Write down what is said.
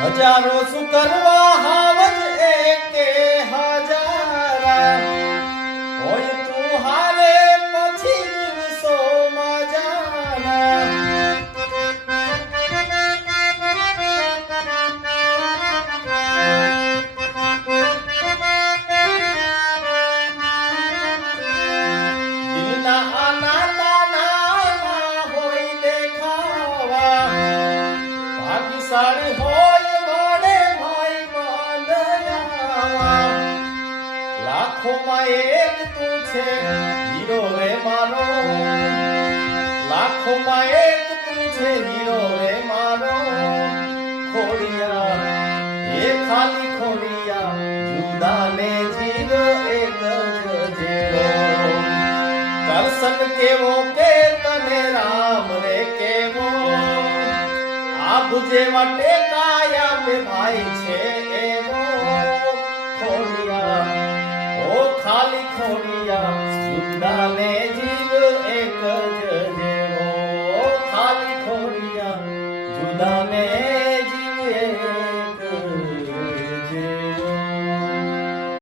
હજારો શું કરવા હાવજ એકે હજારા હોય તું હારે પછી દિવસોમાં જાના દિલના આના નાના હોય દેખાવા ભાગ્યશાળી હોય મળે ભાઈ બંધયાવા લાખોમાં એક તું છે હીરો રે મારો લાખોમાં એક તું છે હીરો રે મારો ખોડિયા એ ખાલી ખોડિયા જુદા ને જીવ એક જ જેવો દર્શન કેવો કે તને રામ રે કેવો આભ જેવા ટેકાયા બે ભાઈ છે એવો ખોડિયા ઓ ખાલી ખોડિયા જુદા ને જીવ એક જ જેવો ખાલી ખોડિયા જુદા ને